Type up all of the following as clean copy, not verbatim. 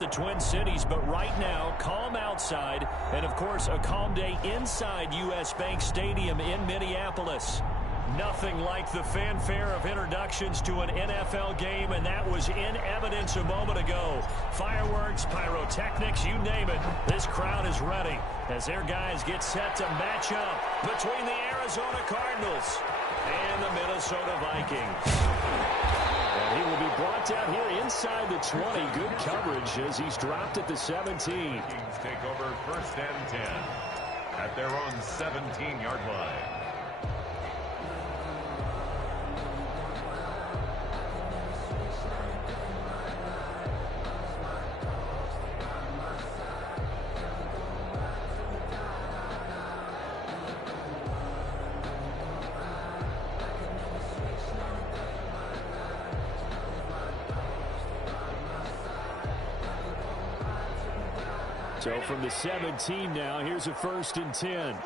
The Twin Cities, but right now, calm outside, and of course, a calm day inside U.S. Bank Stadium in Minneapolis. Nothing like the fanfare of introductions to an NFL game, and that was in evidence a moment ago. Fireworks, pyrotechnics, you name it. This crowd is ready as their guys get set to match up between the Arizona Cardinals and the Minnesota Vikings. And he will be brought down here inside the 20. Good coverage as he's dropped at the 17. Vikings take over 1st and 10 at their own 17-yard line. So from the 17 now, here's a 1st and 10.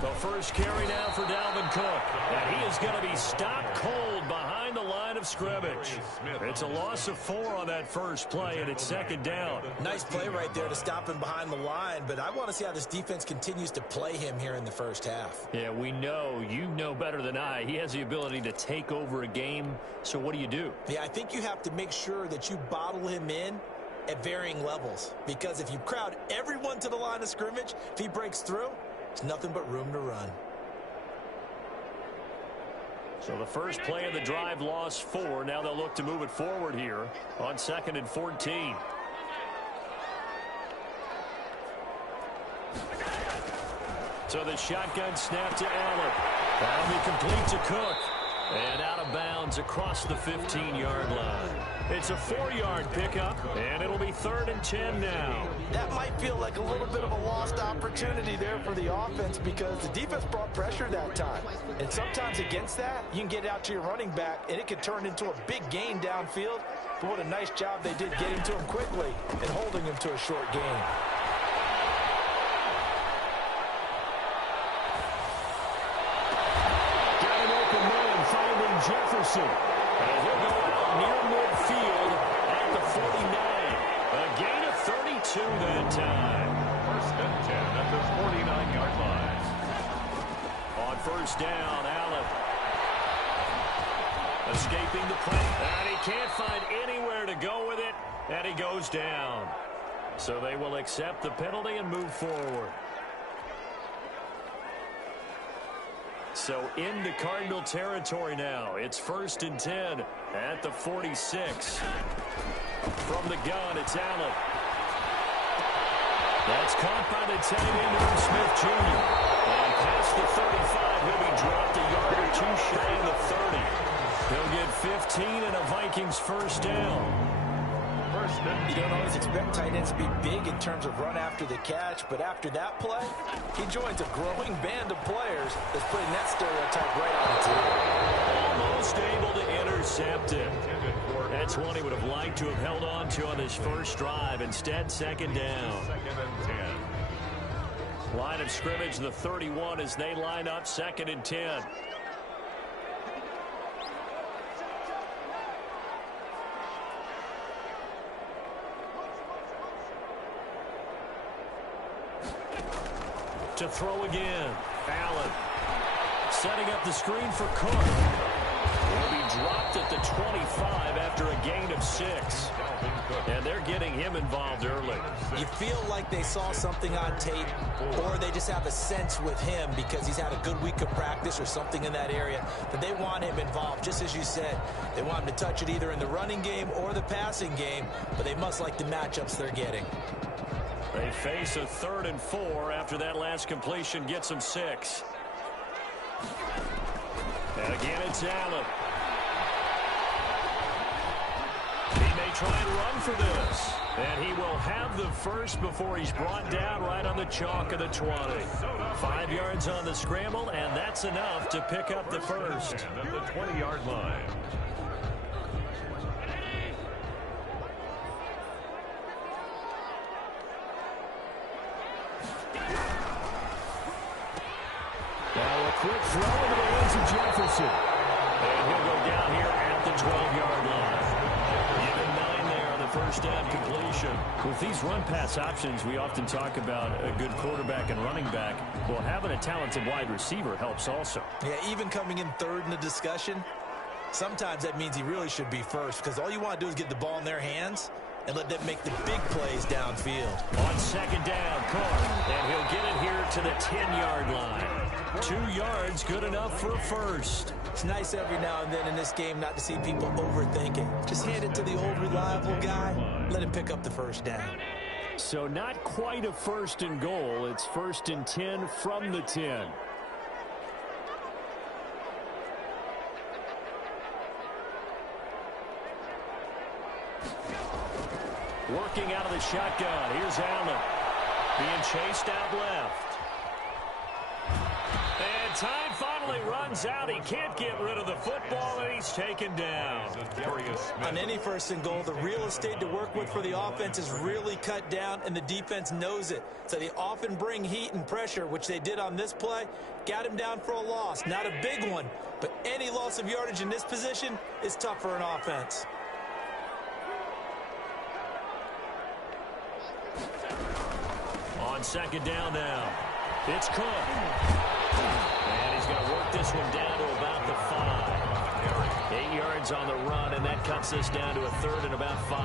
The first carry now for Dalvin Cook. And he is going to be stopped cold behind the line of scrimmage. It's a loss of 4 on that first play, and it's 2nd down. Nice play right there to stop him behind the line, but I want to see how this defense continues to play him here in the first half. Yeah, we know. You know better than I. He has the ability to take over a game, so what do you do? Yeah, I think you have to make sure that you bottle him in at varying levels, because if you crowd everyone to the line of scrimmage, if he breaks through, there's nothing but room to run. So the first play of the drive lost 4. Now they'll look to move it forward here on 2nd and 14. So the shotgun snap to Allen. That'll be complete to Cook. And out of bounds across the 15-yard line. It's a 4-yard pickup, and it'll be 3rd and 10 now. That might feel like a little bit of a lost opportunity there for the offense because the defense brought pressure that time. And sometimes against that, you can get out to your running back, and it can turn into a big gain downfield. But what a nice job they did getting to him quickly and holding him to a short gain. Jefferson. And he'll go out near midfield at the 49. A gain of 32 that time. 1st and 10 at the 49-yard line. On 1st down, Allen. Escaping the play. And he can't find anywhere to go with it. And he goes down. So they will accept the penalty and move forward. So into Cardinal territory now. It's 1st and 10 at the 46. From the gun, it's Allen. That's caught by the tight end, Smith Jr. And past the 35, he'll be dropped a yard or 2 shy of the 30. He'll get 15 and a Vikings 1st down. You don't always expect tight ends to be big in terms of run after the catch, but after that play, he joins a growing band of players that's putting that stereotype right on the team. Almost able to intercept it. That's one he would have liked to have held on to on his first drive. Instead, 2nd down. 2nd and 10. Line of scrimmage, the 31 as they line up 2nd and 10. To throw again. Allen setting up the screen for Cook. Will be dropped at the 25 after a gain of 6. And they're getting him involved early. You feel like they saw something on tape, or they just have a sense with him because he's had a good week of practice or something in that area that they want him involved. Just as you said, they want him to touch it either in the running game or the passing game, but they must like the matchups they're getting. They face a 3rd and 4 after that last completion gets them 6. And again, it's Allen. He may try and run for this. And he will have the first before he's brought down right on the chalk of the 20. 5 yards on the scramble, and that's enough to pick up the first. At the 20-yard line. Now a quick throw Wilson. And he'll go down here at the 12-yard line. Even 9 there on the first down completion. With these run-pass options, we often talk about a good quarterback and running back. Well, having a talented wide receiver helps also. Yeah, even coming in third in the discussion, sometimes that means he really should be first, because all you want to do is get the ball in their hands and let them make the big plays downfield. On second down, Carr, and he'll get it here to the 10-yard line. 2 yards, good enough for a first. It's nice every now and then in this game not to see people overthink it. Just hand it to the old reliable guy, let him pick up the first down. So not quite a first and goal. It's first and 10 from the 10. Working out of the shotgun. Here's Allen. Being chased out left. And time finally runs out. He can't get rid of the football, and he's taken down. On any first and goal, the real estate to work with for the offense is really cut down, and the defense knows it. So they often bring heat and pressure, which they did on this play. Got him down for a loss. Not a big one, but any loss of yardage in this position is tough for an offense. On second down now, it's Cook. And he's going to work this one down to about the 5. 8 yards on the run, and that cuts this down to a third and about 5.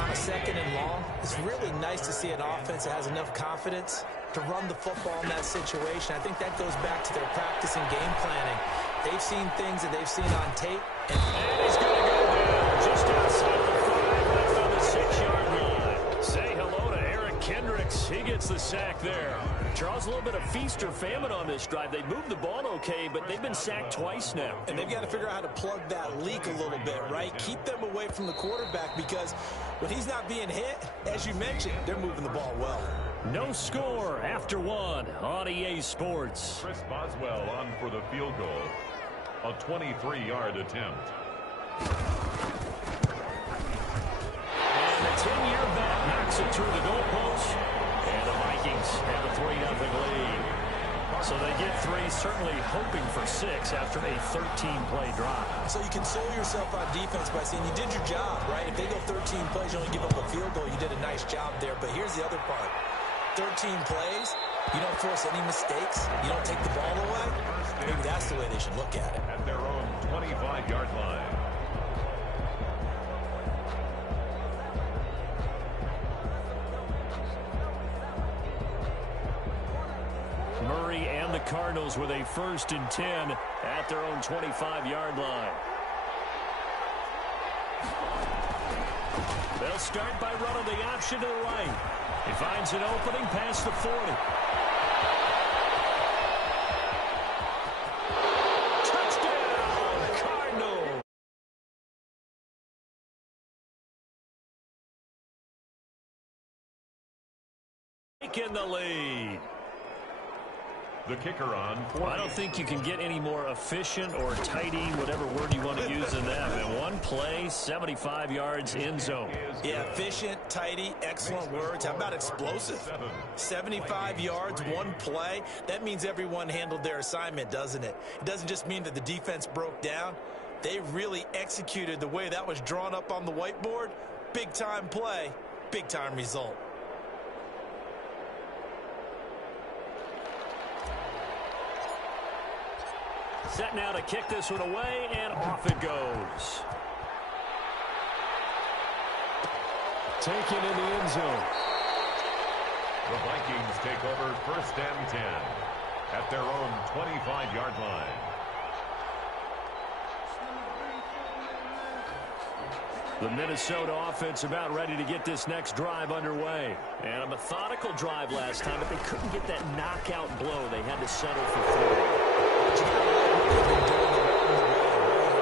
On a second and long, it's really nice to see an offense that has enough confidence to run the football in that situation. I think that goes back to their practice and game planning. They've seen things that they've seen on tape. And he's going to go down just outside the 5, right on the 6-yard line. Say hello to Eric Kendricks. He gets the sack there. Charles, a little bit of feast or famine on this drive. They moved the ball okay, but they've been sacked twice now. And they've got to figure out how to plug that leak a little bit, right? Keep them away from the quarterback, because when he's not being hit, as you mentioned, they're moving the ball well. No score after 1 on EA Sports. Chris Boswell on for the field goal. A 23-yard attempt. And the 10-year bat knocks it through the goalpost. And the Vikings have a 3-0 lead. So they get 3, certainly hoping for 6 after a 13-play drive. So you console yourself on defense by saying you did your job, right? If they go 13 plays, you only give up a field goal, you did a nice job there. But here's the other part. 13 plays, you don't force any mistakes, you don't take the ball away. Maybe that's the way they should look at it. At their own 25-yard line. Murray and the Cardinals with a first and 10 at their own 25-yard line. They'll start by running the option to the right. He finds an opening past the 40. Touchdown, Cardinals. Taking the lead. The kicker on. I don't think you can get any more efficient or tidy, whatever word you want to use in that. And one play, 75 yards in zone. Yeah, efficient, tidy, excellent words. How about explosive? 75 yards, one play. That means everyone handled their assignment, doesn't it? It doesn't just mean that the defense broke down. They really executed the way that was drawn up on the whiteboard. Big-time play, big-time result. Set now to kick this one away, and off it goes. Taken in the end zone. The Vikings take over first and 10 at their own 25-yard line. The Minnesota offense about ready to get this next drive underway. And a methodical drive last time, but they couldn't get that knockout blow. They had to settle for 3.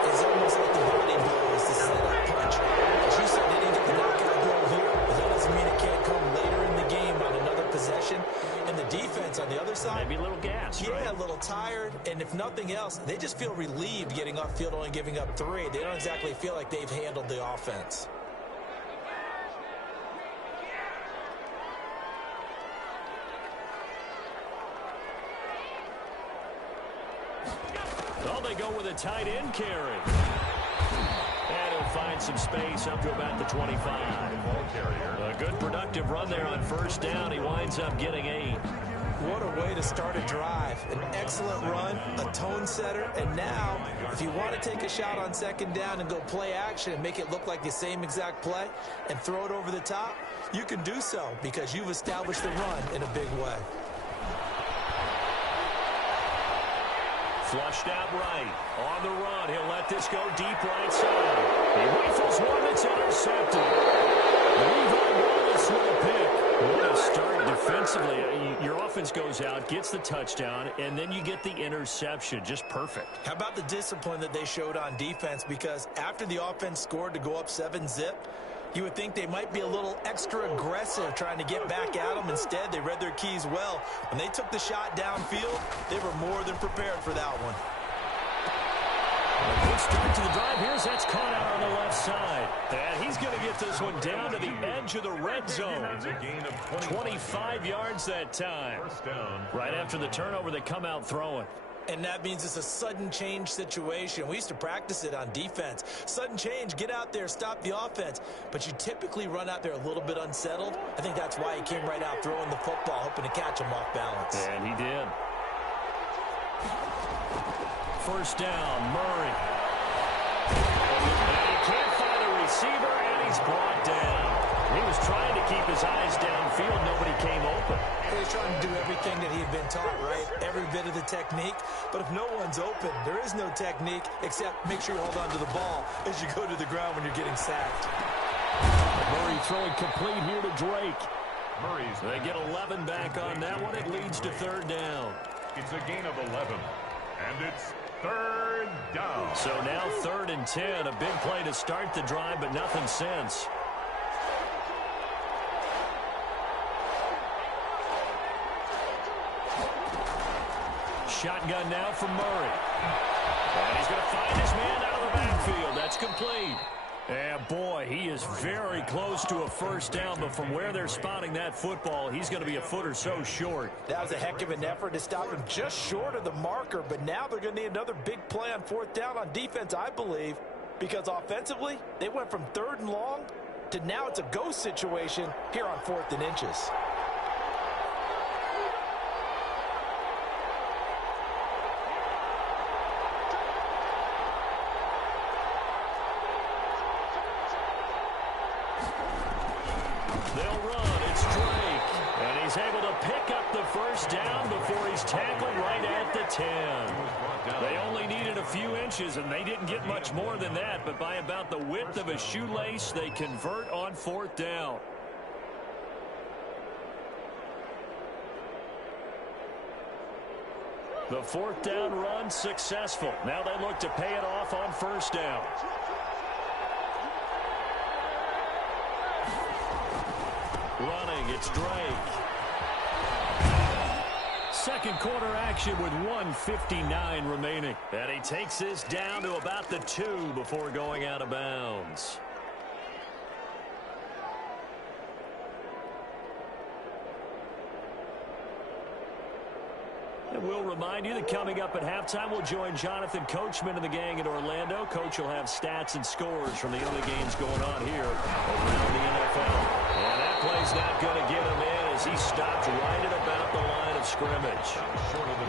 It's almost like the body blow is the setup punch. As you said, they didn't get the knockout blow here, but that doesn't mean it can't come later in the game on another possession. And the defense on the other side, Maybe a little gas, yeah, right? a little tired, and if nothing else, they just feel relieved getting upfield, only giving up 3. They don't exactly feel like they've handled the offense. they go with a tight end carry. And he'll find some space up to about the 25. A good productive run there on first down. He winds up getting 8. What a way to start a drive. An excellent run, a tone setter, and now, if you want to take a shot on second down and go play action and make it look like the same exact play and throw it over the top, you can do so because you've established the run in a big way. Flushed out right. On the run, he'll let this go deep right side. He rifles one that's intercepted. Levi Wallace with a pick. What a start defensively. Your offense goes out, gets the touchdown, and then you get the interception. Just perfect. How about the discipline that they showed on defense? Because after the offense scored to go up 7-zip, you would think they might be a little extra aggressive trying to get back at them. Instead, they read their keys well. When they took the shot downfield, they were more than prepared for that one. A good start to the drive. Here's that's caught out on the left side. And he's going to get this one down to the edge of the red zone. 25 yards that time. Right after the turnover, they come out throwing. And that means it's a sudden change situation. We used to practice it on defense. Sudden change, get out there, stop the offense. But you typically run out there a little bit unsettled. I think that's why he came right out throwing the football, hoping to catch him off balance. And he did. First down, Murray. And he can't find a receiver, and he's brought down. He was trying to keep his eyes downfield. Nobody came open. He was trying to do everything that he had been taught, right? Every bit of the technique. But if no one's open, there is no technique except make sure you hold on to the ball as you go to the ground when you're getting sacked. Murray throwing complete here to Drake. They get 11 back on that one. It leads to third down. It's a gain of 11. And it's third down. So now 3rd and 10. A big play to start the drive, but nothing since. Shotgun now from Murray. And he's going to find his man out of the backfield. That's complete. And boy, he is very close to a first down, but from where they're spotting that football, he's going to be a foot or so short. That was a heck of an effort to stop him just short of the marker, but now they're going to need another big play on 4th down on defense, I believe, because offensively, they went from 3rd and long to now it's a go situation here on 4th and inches. They'll run. It's Drake. And he's able to pick up the first down before he's tackled right at the 10. They only needed a few inches, and they didn't get much more than that. But by about the width of a shoelace, they convert on 4th down. The 4th down run successful. Now they look to pay it off on first down. Running, it's Drake. Second quarter action with 1:59 remaining. And he takes this down to about the 2 before going out of bounds. And we'll remind you that coming up at halftime, we'll join Jonathan Coachman and the gang in Orlando. Coach will have stats and scores from the other games going on here around the NFL. And that play's not going to get him in as he stopped right at about the line of scrimmage.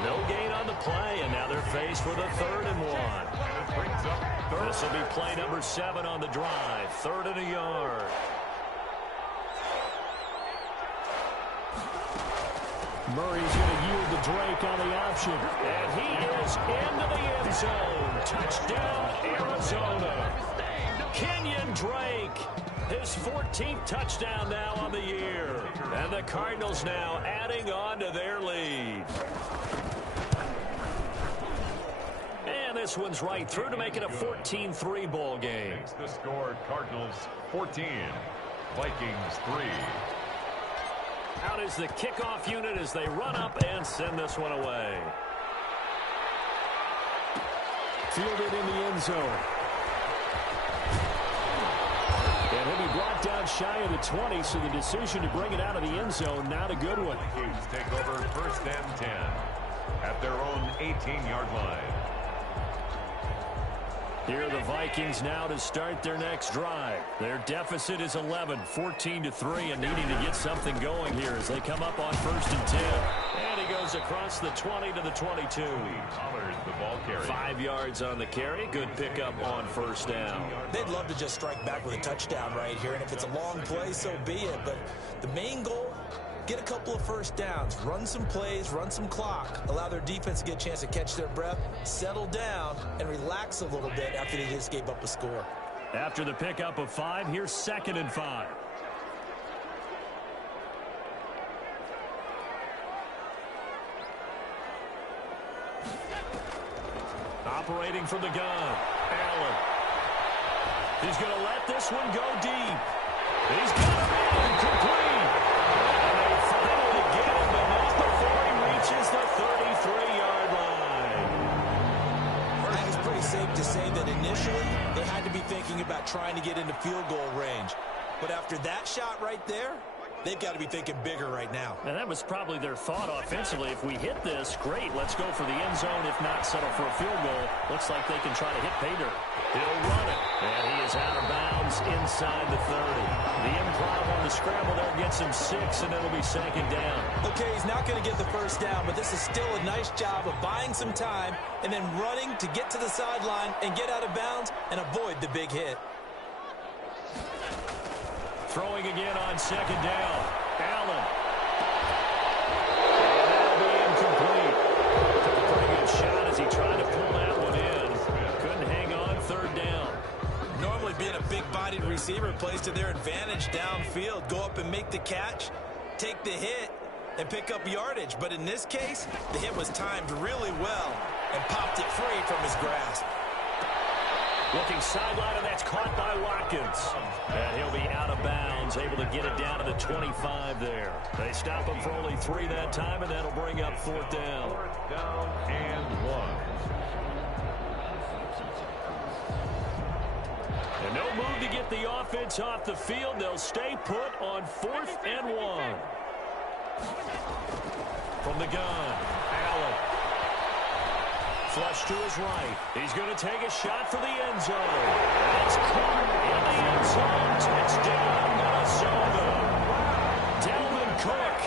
No gain on the play, and now they're faced with a 3rd and 1. This will be play number 7 on the drive. 3rd and a yard. Murray's going to yield to Drake on the option. And he is into the end zone. Touchdown, Arizona. Kenyon Drake, his 14th touchdown now on the year. And the Cardinals now adding on to their lead. And this one's right through to make it a 14-3 ball game. Makes the score Cardinals 14, Vikings 3. Out is the kickoff unit as they run up and send this one away. Fielded in the end zone. And he'll be brought down shy of the 20, so the decision to bring it out of the end zone, not a good one. Vikings take over 1st and 10 at their own 18-yard line. Here are the Vikings now to start their next drive. Their deficit is 11, 14-3, and needing to get something going here as they come up on 1st and 10. And he goes across the 20 to the 22. The ball carrier. 5 yards on the carry. Good pickup on 1st down. They'd love to just strike back with a touchdown right here, and if it's a long play, so be it. But the main goal, get a couple of 1st downs, run some plays, run some clock, allow their defense to get a chance to catch their breath, settle down, and relax a little bit after they just gave up a score. After the pickup of 5, here's 2nd and 5. Operating from the gun, Allen. He's going to let this one go deep. He's got it in, complete. And they finally get him, but not before he reaches the 33-yard line. I think it's pretty safe to say that initially they had to be thinking about trying to get into field goal range. But after that shot right there, they've got to be thinking bigger right now. And that was probably their thought offensively. If we hit this, great, let's go for the end zone. If not, settle for a field goal. Looks like they can try to hit pay dirt. He'll run it. And he is out of bounds inside the 30. The improv on the scramble there gets him 6, and it'll be 2nd down. Okay, he's not going to get the 1st down, but this is still a nice job of buying some time and then running to get to the sideline and get out of bounds and avoid the big hit. Throwing again on 2nd down. Allen. And that'll be incomplete. Took a pretty good shot as he tried to pull that one in. Couldn't hang on 3rd down. Normally being a big-bodied receiver plays to their advantage downfield. Go up and make the catch, take the hit, and pick up yardage. But in this case, the hit was timed really well and popped it free from his grasp. Looking sideline, and that's caught by Watkins. And he'll be out of bounds, able to get it down to the 25 there. They stop him for only 3 that time, and that'll bring up 4th down. 4th down and 1. And no move to get the offense off the field. They'll stay put on 4th and 1. From the gun, Allen. Flush to his right. He's going to take a shot for the end zone. That's caught in the end zone. Touchdown, Minnesota. Dalvin Cook,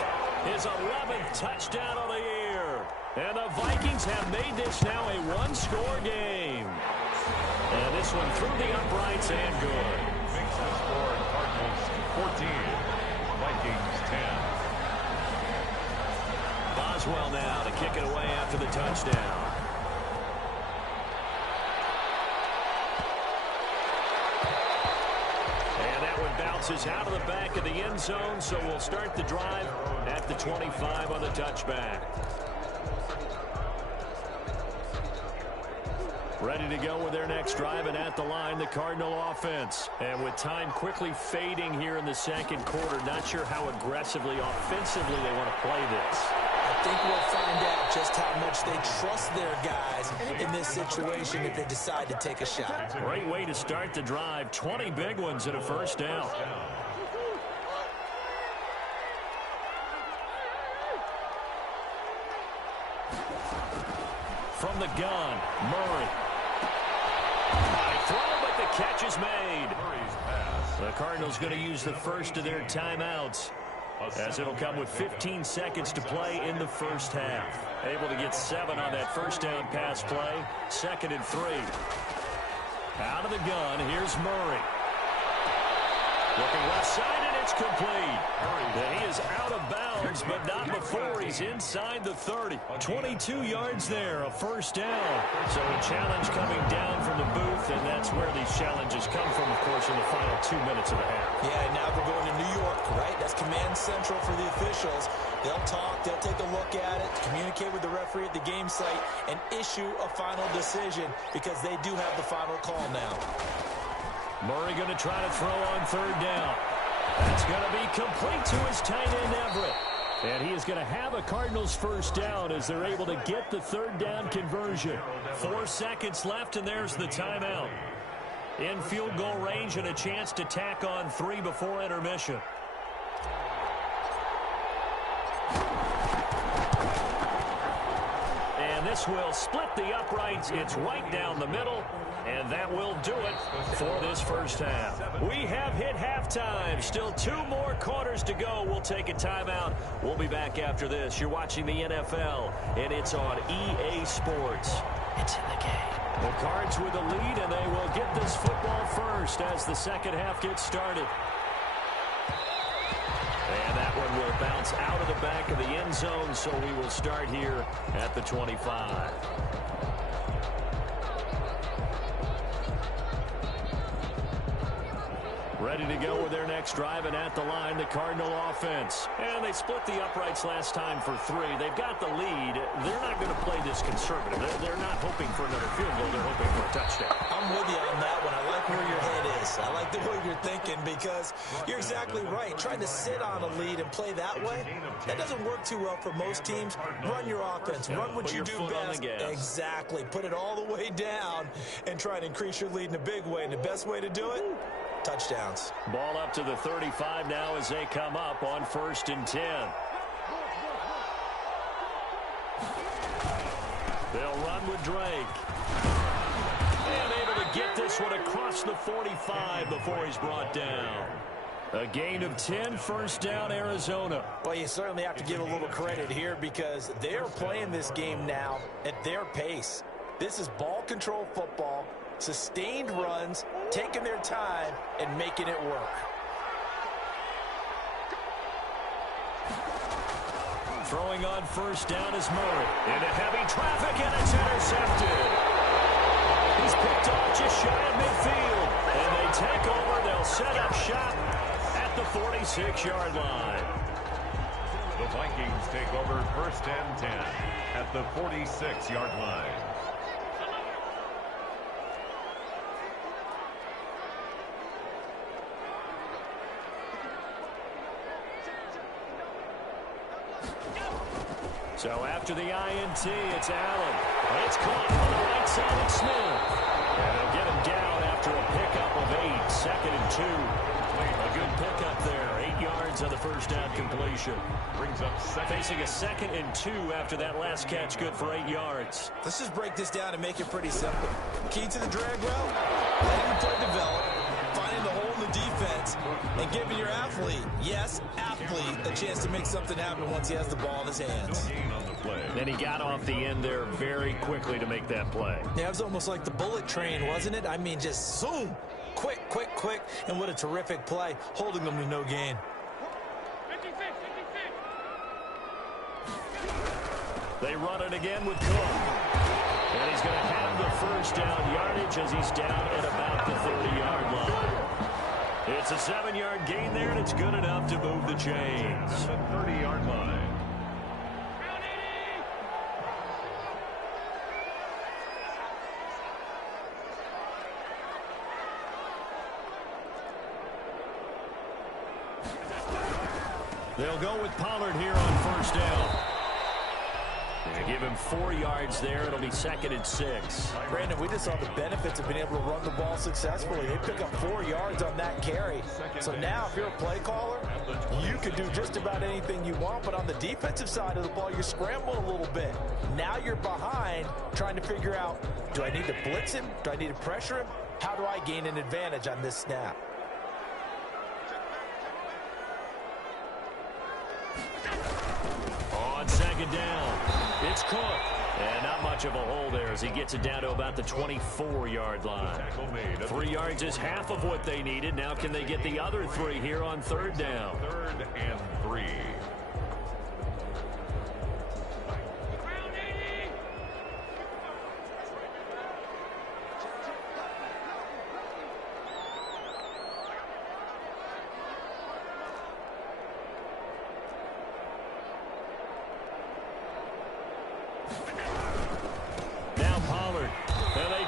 his 11th touchdown of the year. And the Vikings have made this now a 1-score game. And this one through the uprights and good. Makes the score Cardinals 14. Vikings 10. Boswell now to kick it away after the touchdown. Bounces out of the back of the end zone, so we'll start the drive at the 25 on the touchback. Ready to go with their next drive, and at the line, the Cardinal offense. And with time quickly fading here in the 2nd quarter, not sure how aggressively, offensively they want to play this. I think we'll find out just how much they trust their guys in this situation if they decide to take a shot. Great way to start the drive. 20 big ones and a 1st down. From the gun, Murray. High throw, but the catch is made. The Cardinals going to use the first of their timeouts, as it'll come with 15 seconds to play in the 1st half. Able to get 7 on that 1st down pass play. 2nd and 3. Out of the gun, here's Murray. Looking left side, and it's complete. And he is out of bounds, but not before he's inside the 30. 22 yards there, a 1st down. So a challenge coming down from the booth, and that's where these challenges come from, of course, in the final 2 minutes of the half. Yeah, and now they're going to New York, right? That's command central for the officials. They'll talk, they'll take a look at it, communicate with the referee at the game site, and issue a final decision because they do have the final call now. Murray going to try to throw on 3rd down. That's going to be complete to his tight end, Everett. And he is going to have a Cardinals 1st down as they're able to get the 3rd down conversion. 4 seconds left, and there's the timeout. In field goal range and a chance to tack on 3 before intermission. And this will split the uprights. It's right down the middle. And that will do it for this first half. We have hit halftime. Still 2 more quarters to go. We'll take a timeout. We'll be back after this. You're watching the NFL, and it's on EA Sports. It's in the game. The Cards with the lead, and they will get this football first as the second half gets started. And that one will bounce out of the back of the end zone, so we will start here at the 25. Ready to go with their next drive, and at the line, the Cardinal offense. And they split the uprights last time for 3. They've got the lead. They're not going to play this conservative. They're not hoping for another field goal. They're hoping for a touchdown. I'm with you on that one. I like where your head is. I like the way you're thinking because you're exactly right. Trying to sit on a lead and play that way, that doesn't work too well for most teams. Run your offense. Run what you do best. Exactly. Put it all the way down and try to increase your lead in a big way. And the best way to do it? Touchdowns. Ball up to the 35 now as they come up on 1st and 10. They'll run with Drake. And able to get this one across the 45 before he's brought down. A gain of 10, first down, Arizona. Well, you certainly have to give a little credit here because they're playing this game now at their pace. This is ball control football. Sustained runs, taking their time, and making it work. Throwing on first down is Murray. Into heavy traffic, and it's intercepted. He's picked off just shy of midfield. And they take over. They'll set up shop at the 46-yard line. The Vikings take over 1st and 10 at the 46-yard line. So after the INT, it's Allen. It's caught on the right side of Smith. And they'll get him down after a pickup of 8, 2nd and 2. A good pickup there, 8 yards on the first down completion. Brings up facing a 2nd and 2 after that last catch, good for 8 yards. Let's just break this down and make it pretty simple. Key to the drag route, letting the play develop, finding the hole in the defense, and giving your athlete, yes, athlete, a chance to make something happen once he has the ball in his hands. Then he got off the end there very quickly to make that play. Yeah, it was almost like the bullet train, wasn't it? I mean, just zoom, quick, quick, quick, and what a terrific play, holding them to no gain. They run it again with Cook. And he's going to have the first down yardage as he's down at about the 30-yard line. It's a 7-yard gain there, and it's good enough to move the chains. The 30-yard line. They'll go with Pollard here on first down. They give him 4 yards there. It'll be 2nd and 6. Brandon, we just saw the benefits of being able to run the ball successfully. They pick up 4 yards on that carry. So now if you're a play caller, you can do just about anything you want. But on the defensive side of the ball, you're scrambling a little bit. Now you're behind trying to figure out, do I need to blitz him? Do I need to pressure him? How do I gain an advantage on this snap? On 2nd down, it's Cook. And not much of a hole there as he gets it down to about the 24-yard line. 3 yards is half of what they needed. Now can they get the other 3 here on 3rd down? 3rd and 3.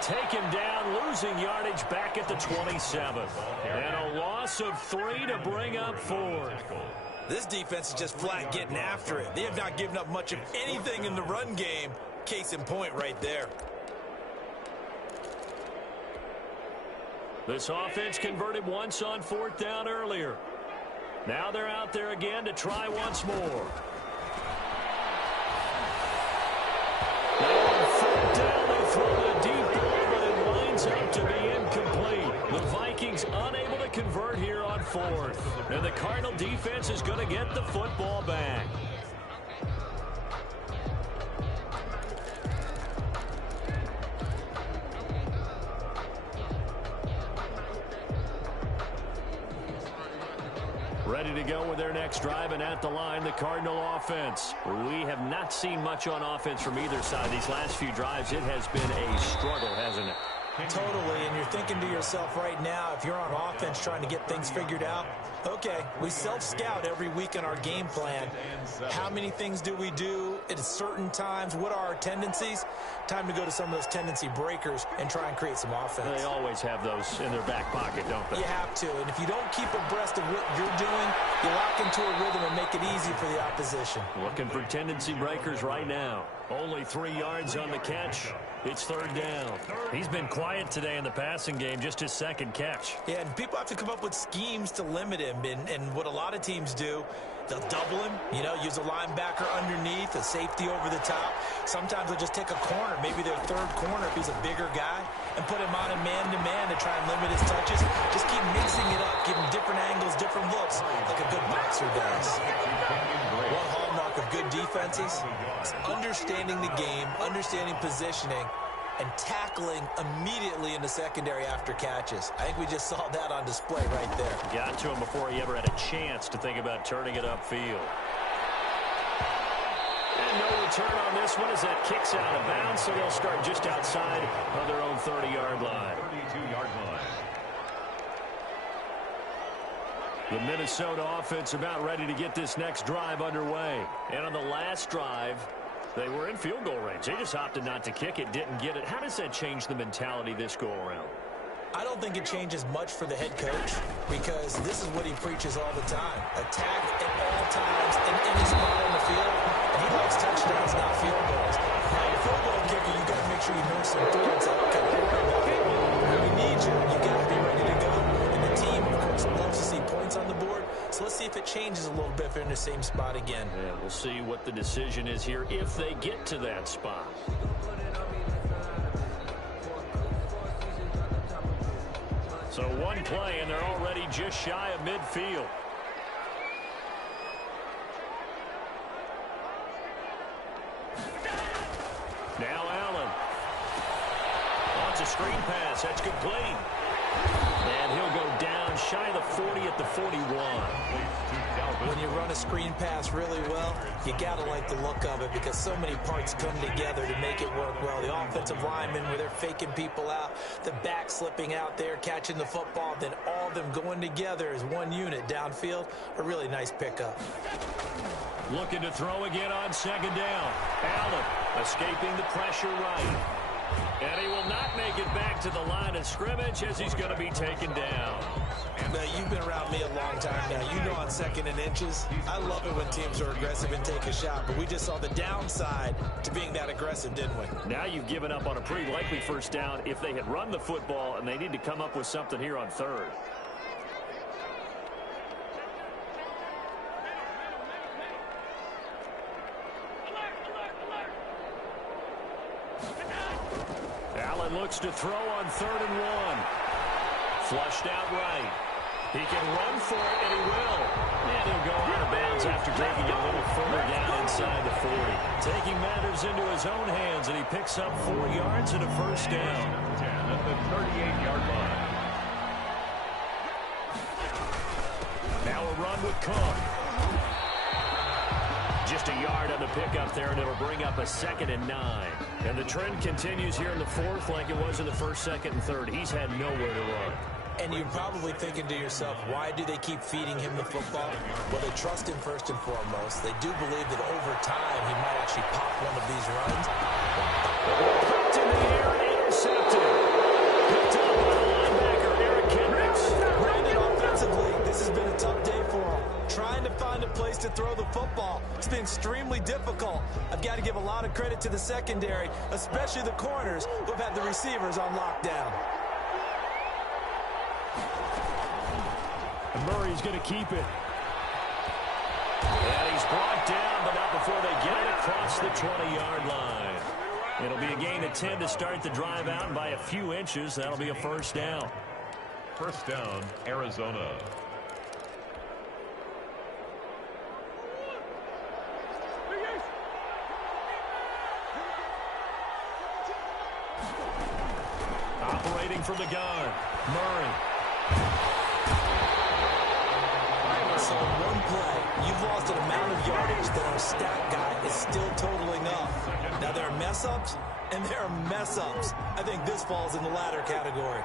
Take him down, losing yardage back at the 27. And a loss of 3 to bring up 4. This defense is just flat getting after it. They have not given up much of anything in the run game. Case in point right there. This offense converted once on 4th down earlier. Now they're out there again to try once more. Now on 4th down, they throw the deep ball, but it lines up to Vikings unable to convert here on fourth. And the Cardinal defense is going to get the football back. Ready to go with their next drive, and at the line, the Cardinal offense. We have not seen much on offense from either side these last few drives. It has been a struggle, hasn't it? Totally, and you're thinking to yourself right now, if you're on offense trying to get things figured out, okay, we self-scout every week in our game plan. How many things do we do at certain times? What are our tendencies? Time to go to some of those tendency breakers and try and create some offense. They always have those in their back pocket, don't they? You have to, and if you don't keep abreast of what you're doing, you lock into a rhythm and make it easy for the opposition. Looking for tendency breakers right now. Only 3 yards on the catch. It's third down. He's been quiet today in the passing game, just his second catch. Yeah, and people have to come up with schemes to limit him, and what a lot of teams do, they'll double him, use a linebacker underneath, a safety over the top. Sometimes they'll just take a corner, maybe their third corner if he's a bigger guy, and put him on a man-to-man to try and limit his touches. Just keep mixing it up, give him different angles, different looks, like a good boxer does. One hallmark of good defenses is understanding the game, understanding positioning, and tackling immediately in the secondary after catches. I think we just saw that on display right there. Got to him before he ever had a chance to think about turning it upfield. And no return on this one as that kicks out of bounds, so they'll start just outside of their own 30-yard line. 32-yard line. The Minnesota offense about ready to get this next drive underway. And on the last drive, they were in field goal range. They just opted not to kick it, didn't get it. How does that change the mentality this go-around? I don't think it changes much for the head coach because this is what he preaches all the time. Attack at all times in any spot on the field. And he likes touchdowns, not field goals. Now, your field goal kicker, you got to make sure you nurse some through and say, okay, don't worry about it. When we need you, you got to be ready to go. And the team, of course, loves to see points on the board. So let's see if it changes a little bit if they're in the same spot again. Yeah, we'll see what the decision is here if they get to that spot. So one play, and they're already just shy of midfield. Now Allen. Wants a screen pass. That's complete. And he'll go down shy of the 40 at the 41. When you run a screen pass really well, you got to like the look of it because so many parts come together to make it work well. The offensive linemen, where they're faking people out, the back slipping out there, catching the football, then all of them going together as one unit downfield. A really nice pickup. Looking to throw again on second down. Allen escaping the pressure right. And he will not make it back to the line of scrimmage as he's going to be taken down. Now, you've been around me a long time now. You know on second and inches, I love it when teams are aggressive and take a shot. But we just saw the downside to being that aggressive, didn't we? Now you've given up on a pretty likely first down if they had run the football, and they need to come up with something here on third. Allen looks to throw on 3rd and 1. Flushed out right. He can run for it, and he will. And he'll go out of bounds after taking it a little further down inside the 40. Taking matters into his own hands, and he picks up 4 yards and a first down. 10 at the 38-yard line. Now a run with Cook. Just a yard on the pickup there, and it'll bring up a 2nd and 9. And the trend continues here in the 4th like it was in the 1st, 2nd, and 3rd. He's had nowhere to run. And you're probably thinking to yourself, why do they keep feeding him the football? Well, they trust him first and foremost. They do believe that over time he might actually pop one of these runs. Popped in the air and intercepted. Picked up by the linebacker, Eric Kendricks. Brandon, offensively, this has been a tough day for him. Trying to find a place to throw the football. It's been extremely difficult. I've got to give a lot of credit to the secondary, especially the corners who have had the receivers on lockdown. And Murray's going to keep it. And he's brought down, but not before they get it across the 20-yard line. It'll be a gain of 10 to start the drive out, and by a few inches, that'll be a first down. first down, Arizona. Operating from the gun, Murray. So in one play, you've lost an amount of yardage that our stat guy is still totaling up. Now, there are mess-ups, and there are mess-ups. I think this falls in the latter category.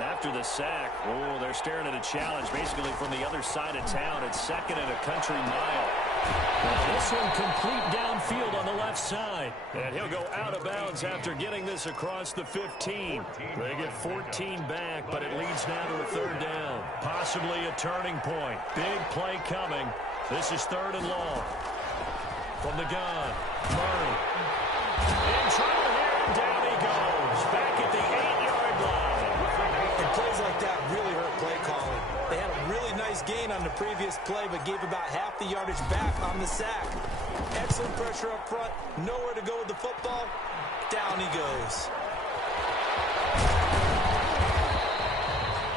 After the sack, oh, they're staring at a challenge basically from the other side of town. It's second and a country mile. Now this one complete downfield on the left side. And he'll go out of bounds after getting this across the 15. They get 14 back, but it leads now to a third down. Possibly a turning point. Big play coming. This is third and long. From the gun, Murray. In trouble here, and down he goes. Back at the 8-yard line. And plays like that really hurt play calling. They had a really nice gain on the previous play, but gave about half the yardage back on the sack. Excellent pressure up front. Nowhere to go with the football. Down he goes.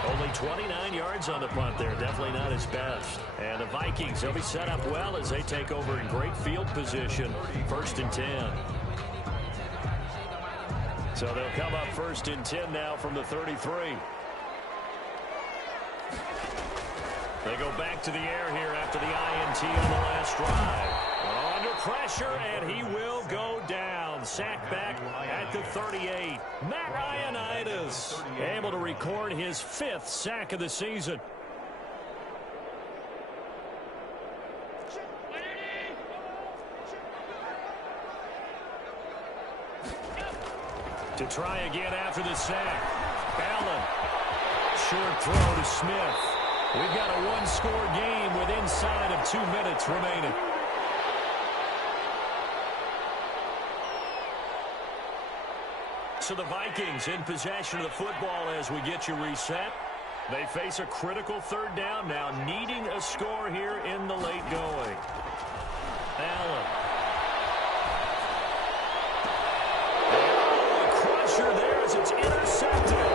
Only 29 yards on the punt there. Definitely not his best. And the Vikings, they'll be set up well as they take over in great field position. First and 10. So they'll come up first and 10 now from the 33. They go back to the air here after the INT on the last drive. Under pressure, and he will go down. Sacked back at the 38. Matt Ioannidis able to record his 5th sack of the season. To try again after the sack. Allen. Short throw to Smith. We've got a one-score game with inside of 2 minutes remaining. So the Vikings in possession of the football as we get you reset. They face a critical third down now, needing a score here in the late going. Allen. And a crusher there as it's intercepted.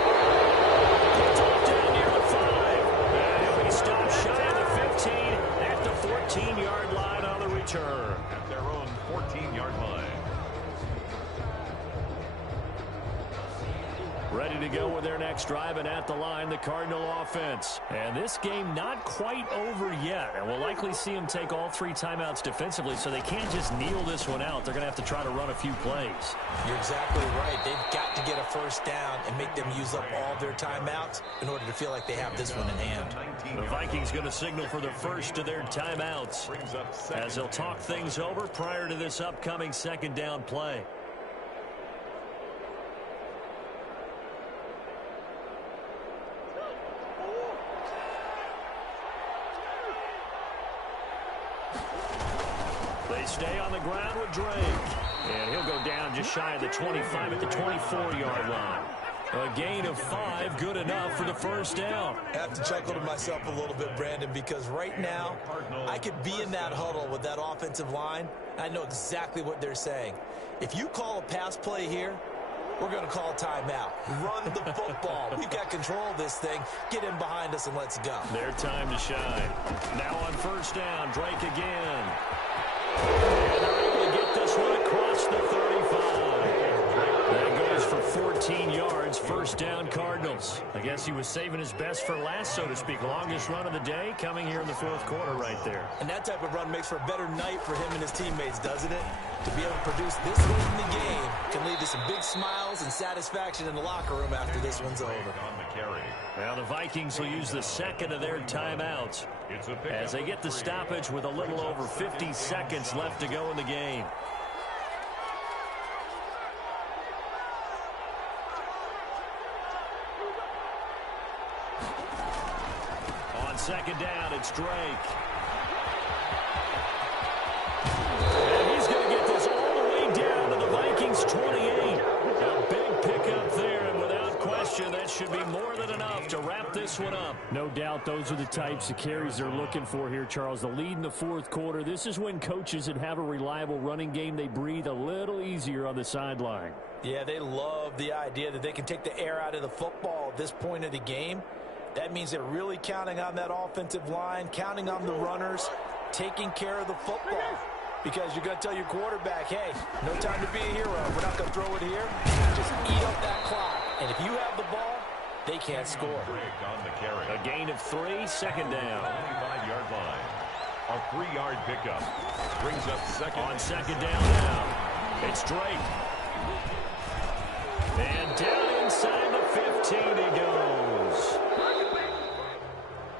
Picked off down near the 5. And he'll be stopped shy of the 15 at the 14-yard line on the return. At their own 14-yard line. Ready to go with their next drive, and at the line, the Cardinal offense. And this game not quite over yet, and we'll likely see them take all 3 timeouts defensively, so they can't just kneel this one out. They're going to have to try to run a few plays. You're exactly right. They've got to get a first down and make them use up all their timeouts in order to feel like they have this one in hand. The Vikings going to signal for the first of their timeouts as they'll talk things over prior to this upcoming second down play. They stay on the ground with Drake. And he'll go down just shy of the 25 at the 24-yard line. A gain of 5, good enough for the first down. I have to chuckle to myself a little bit, Brandon, because right now I could be in that huddle with that offensive line. I know exactly what they're saying. If you call a pass play here, we're going to call a timeout. Run the football. We've got control of this thing. Get in behind us and let's go. Their time to shine. Now on first down, Drake again. And they're able to get this one across the 35. That goes for 14 yards. First down, Cardinals. I guess he was saving his best for last, so to speak. Longest run of the day coming here in the fourth quarter right there. And that type of run makes for a better night for him and his teammates, doesn't it? To be able to produce this late in the game can lead to some big smiles and satisfaction in the locker room after this one's over. Now the Vikings will use the second of their timeouts as they get the stoppage with a little over 50 seconds left to go in the game. On second down, it's Drake. And he's going to get this all the way down to the Vikings 28. A big pickup there, and without question, that should be more than enough to wrap this one up. No doubt those are the types of carries they're looking for here, Charles. The lead in the fourth quarter. This is when coaches that have a reliable running game, they breathe a little easier on the sideline. Yeah, they love the idea that they can take the air out of the football at this point of the game. That means they're really counting on that offensive line, counting on the runners, taking care of the football. Because you're going to tell your quarterback, hey, no time to be a hero. We're not going to throw it here. Just eat up that clock. And if you have the ball, they can't score. On the carry. A gain of 3, second down. 25-yard line. A 3-yard pickup. Brings up second. On second down now. It's Drake. And down inside the 15 he goes.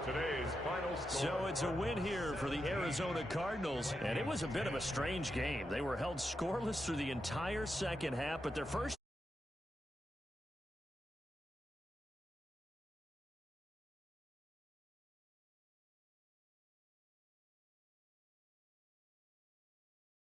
Today's final score. So it's a win here for the Arizona Cardinals. And it was a bit of a strange game. They were held scoreless through the entire second half, but their first